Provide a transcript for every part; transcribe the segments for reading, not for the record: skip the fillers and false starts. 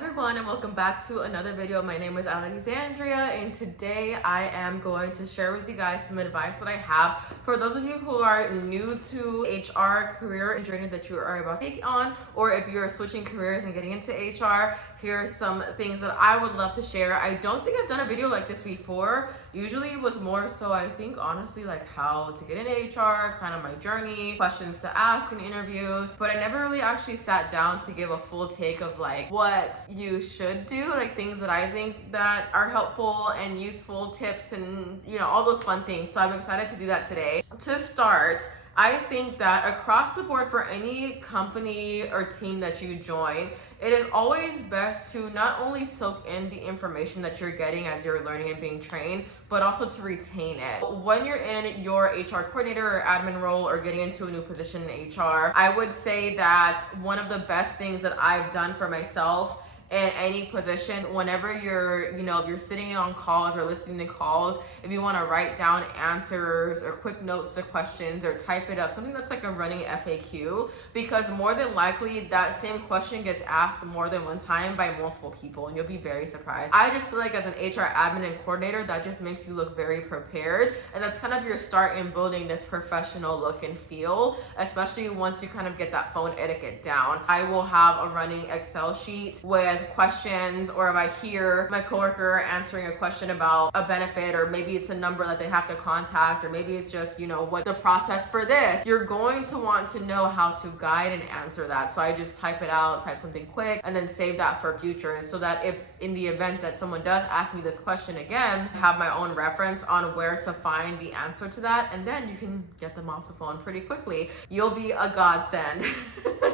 Everyone, and welcome back to another video. My name is Alexandria, and today I am going to share with you guys some advice that I have for those of you who are new to HR career and journey that you are about to take on, or if you're switching careers and getting into HR. Here are some things that I would love to share. I don't think I've done a video like this before. Usually it was more so, I think, honestly, like how to get into HR, kind of my journey, questions to ask in interviews, but I never really actually sat down to give a full take of like what you should do, like things that I think that are helpful and useful tips and all those fun things. So I'm excited to do that today. To start, I think that across the board for any company or team that you join, it is always best to not only soak in the information that you're getting as you're learning and being trained, but also to retain it. When you're in your HR coordinator or admin role or getting into a new position in HR, I would say that one of the best things that I've done for myself in any position, whenever you're sitting in on calls or listening to calls, if you want to write down answers or quick notes to questions or type it up, something that's like a running FAQ, because more than likely that same question gets asked more than one time by multiple people and you'll be very surprised. I just feel like as an HR admin and coordinator, that just makes you look very prepared, and that's kind of your start in building this professional look and feel, especially once you kind of get that phone etiquette down. I will have a running Excel sheet with questions, or if I hear my coworker answering a question about a benefit, or maybe it's a number that they have to contact, or maybe it's just what the process for this, you're going to want to know how to guide and answer that. So I just type it out, type something quick, and then save that for future, so that if in the event that someone does ask me this question again, I have my own reference on where to find the answer to that, and then you can get them off the phone pretty quickly. You'll be a godsend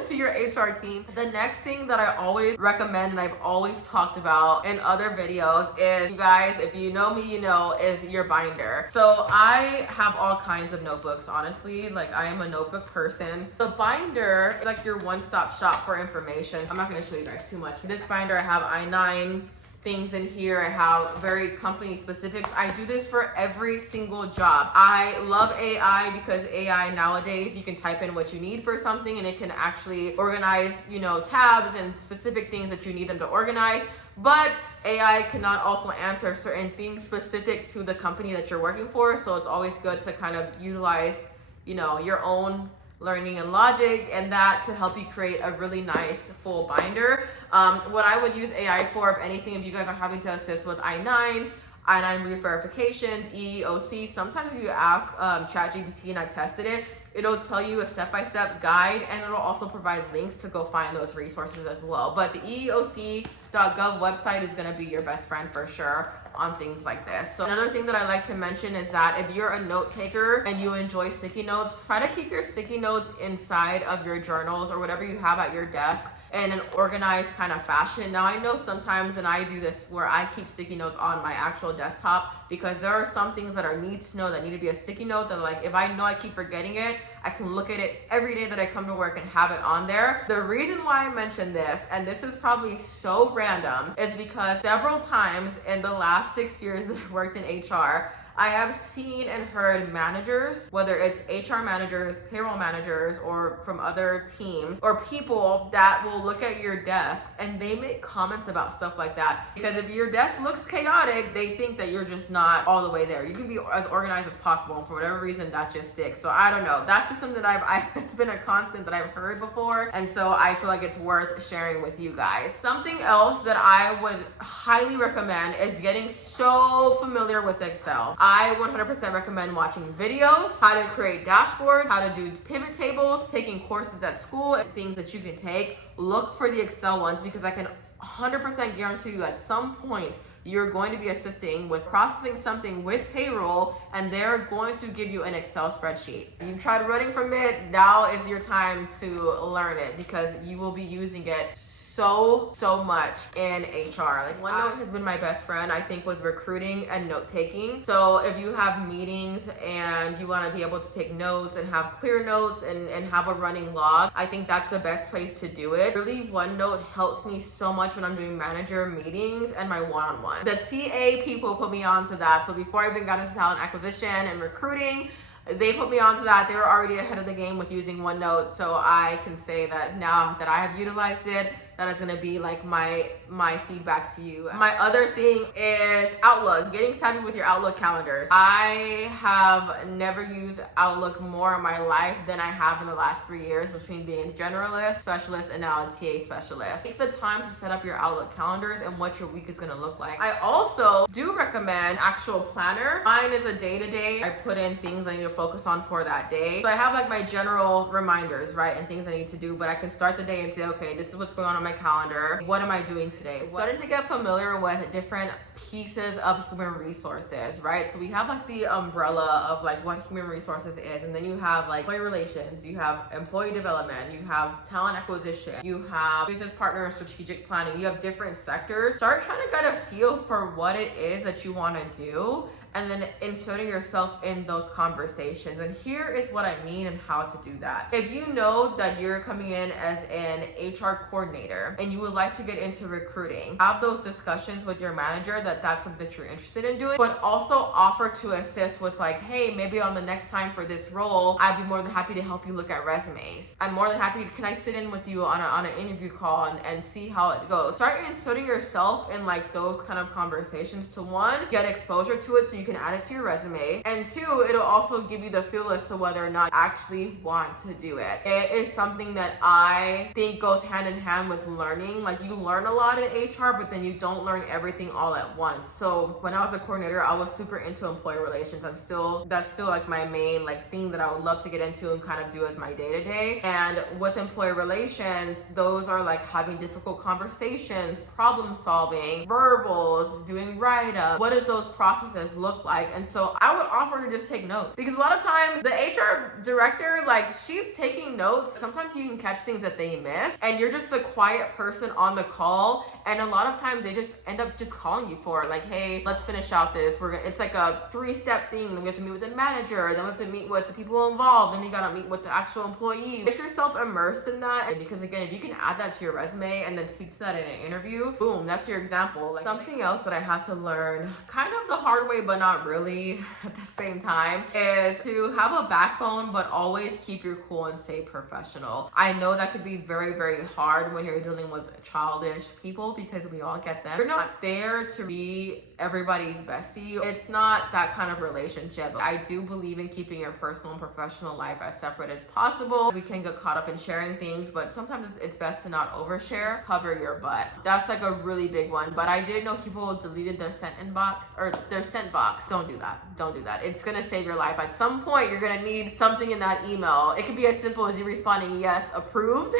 to your HR team. The next thing that I always recommend and I've always talked about in other videos is, you guys, if you know me, is your binder. So I have all kinds of notebooks, honestly. Like, I am a notebook person. The binder is like your one-stop shop for information. I'm not going to show you guys too much. This binder, I have I-9 things in here. I have very company specifics. I do this for every single job. I love AI because AI nowadays, you can type in what you need for something and it can actually organize, tabs and specific things that you need them to organize. But AI cannot also answer certain things specific to the company that you're working for. So it's always good to kind of utilize, your own learning and logic and that to help you create a really nice full binder. What I would use AI for, if anything, if you guys are having to assist with I-9s, I-9 re-verifications, EEOC, sometimes if you ask ChatGPT, and I've tested it, it'll tell you a step-by-step guide, and it'll also provide links to go find those resources as well. But the EEOC.gov website is going to be your best friend for sure on things like this. So another thing that I like to mention is that if you're a note taker and you enjoy sticky notes, try to keep your sticky notes inside of your journals or whatever you have at your desk in an organized kind of fashion. Now, I know sometimes, and I do this, where I keep sticky notes on my actual desktop, because there are some things that are need to know that need to be a sticky note that, like, if I know I keep forgetting it, I can look at it every day that I come to work and have it on there. The reason why I mentioned this, and this is probably so random, is because several times in the last 6 years that I've worked in HR, I have seen and heard managers, whether it's HR managers, payroll managers, or from other teams, or people that will look at your desk and they make comments about stuff like that. Because if your desk looks chaotic, they think that you're just not all the way there. You can be as organized as possible, and for whatever reason, that just sticks. So I don't know. That's just something that it's been a constant that I've heard before, and so I feel like it's worth sharing with you guys. Something else that I would highly recommend is getting so familiar with Excel. I 100% recommend watching videos, how to create dashboards, how to do pivot tables, taking courses at school, and things that you can take. Look for the Excel ones, because I can 100% guarantee you at some point you're going to be assisting with processing something with payroll, and they're going to give you an Excel spreadsheet. You tried running from it, now is your time to learn it, because you will be using it so much in HR. Like, OneNote has been my best friend, I think, with recruiting and note taking. So if you have meetings and you want to be able to take notes and have clear notes and have a running log, I think that's the best place to do it. Really, OneNote helps me so much when I'm doing manager meetings and my one-on-one. The TA people put me onto that. So before I even got into talent acquisition and recruiting, they put me onto that. They were already ahead of the game with using OneNote. So I can say that now that I have utilized it, that is going to be like my my feedback to you. My other thing is Outlook, getting savvy with your Outlook calendars. I have never used Outlook more in my life than I have in the last 3 years, between being a generalist, specialist, and now a TA specialist. Take the time to set up your Outlook calendars and what your week is gonna look like. I also do recommend actual planner. Mine is a day-to-day. I put in things I need to focus on for that day. So I have like my general reminders, right, and things I need to do, but I can start the day and say, okay, this is what's going on my calendar. What am I doing today? Starting to get familiar with different pieces of human resources, right? So we have like the umbrella of like what human resources is, and then you have like employee relations, you have employee development, you have talent acquisition, you have business partner and strategic planning. You have different sectors. Start trying to get a feel for what it is that you want to do, and then inserting yourself in those conversations. And here is what I mean and how to do that. If you know that you're coming in as an HR coordinator and you would like to get into recruiting, have those discussions with your manager that that's something that you're interested in doing, but also offer to assist with like, hey, maybe on the next time for this role, I'd be more than happy to help you look at resumes. I'm more than happy, can I sit in with you on an interview call and see how it goes? Start inserting yourself in like those kind of conversations to, one, get exposure to it so you can add it to your resume, and two, it'll also give you the feel as to whether or not you actually want to do it. It is something that I think goes hand in hand with learning. Like, you learn a lot in HR, but then you don't learn everything all at once. So when I was a coordinator, I was super into employee relations. That's still like my main like thing that I would love to get into and kind of do as my day-to-day. And with employee relations, those are like having difficult conversations, problem solving, verbals, doing write-up. What does those processes look like? And so I would offer to just take notes, because a lot of times the HR director, like, she's taking notes. Sometimes you can catch things that they miss, and you're just the quiet person on the call, and a lot of times they just end up just calling you for like, hey, let's finish out this. It's like a 3-step thing. Then we have to meet with the manager, then we have to meet with the people involved, then you gotta meet with the actual employees. Get yourself immersed in that, and because again, if you can add that to your resume and then speak to that in an interview, boom, that's your example. Like, something else that I had to learn kind of the hard way, but not really at the same time, is to have a backbone but always keep your cool and stay professional. I know that could be very, very hard when you're dealing with childish people, because we all get them. You're not there to be everybody's bestie. It's not that kind of relationship. I do believe in keeping your personal and professional life as separate as possible. We can get caught up in sharing things, but sometimes it's best to not overshare. Cover your butt. That's like a really big one. But I did know people deleted their sent inbox or their sent box. Don't do that. Don't do that. It's gonna save your life. At some point, you're gonna need something in that email. It could be as simple as you responding, yes, approved.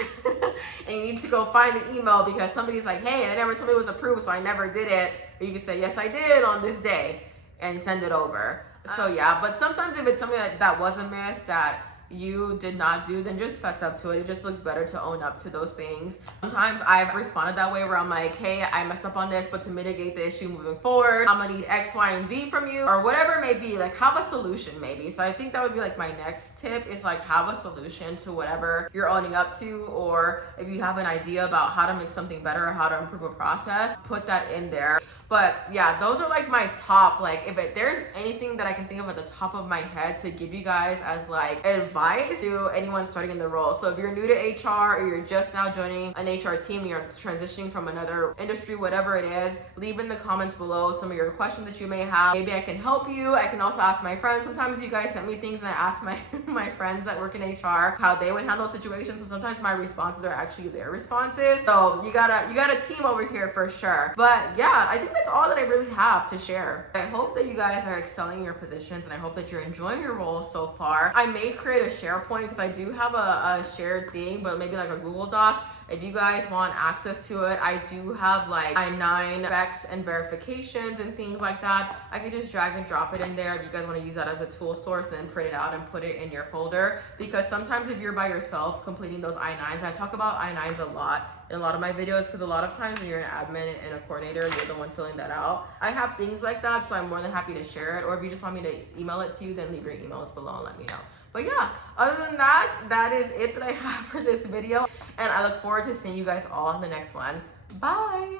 And you need to go find the email because somebody's like, hey, I never told me it was approved, so I never did it. Or you can say, yes, I did on this day, and send it over. So yeah, but sometimes if it's something that was a miss that you did not do, then just fess up to it. It just looks better to own up to those things. Sometimes I've responded that way where I'm like, hey, I messed up on this, but to mitigate the issue moving forward, I'm gonna need X, Y, and Z from you, or whatever it may be. Like, have a solution maybe. So I think that would be like my next tip, is like, have a solution to whatever you're owning up to, or if you have an idea about how to make something better or how to improve a process, put that in there. But yeah, those are like my top, like, if there's anything that I can think of at the top of my head to give you guys as like advice to anyone starting in the role. So if you're new to HR, or you're just now joining an HR team, and you're transitioning from another industry, whatever it is, leave in the comments below some of your questions that you may have. Maybe I can help you. I can also ask my friends. Sometimes you guys send me things and I ask my friends that work in HR how they would handle situations. So sometimes my responses are actually their responses. So you got a team over here for sure. But yeah, I think that's all that I really have to share. I hope that you guys are excelling in your positions, and I hope that you're enjoying your role so far. I may create a SharePoint because I do have a shared thing, but maybe like a Google Doc. If you guys want access to it, I do have like I-9 specs and verifications and things like that. I can just drag and drop it in there if you guys want to use that as a tool source, then print it out and put it in your folder. Because sometimes if you're by yourself completing those I-9s, I talk about I-9s a lot in a lot of my videos, because a lot of times when you're an admin and a coordinator, you're the one filling that out. I have things like that, so I'm more than happy to share it. Or if you just want me to email it to you, then leave your emails below and let me know. But yeah, other than that, that is it that I have for this video. And I look forward to seeing you guys all in the next one. Bye.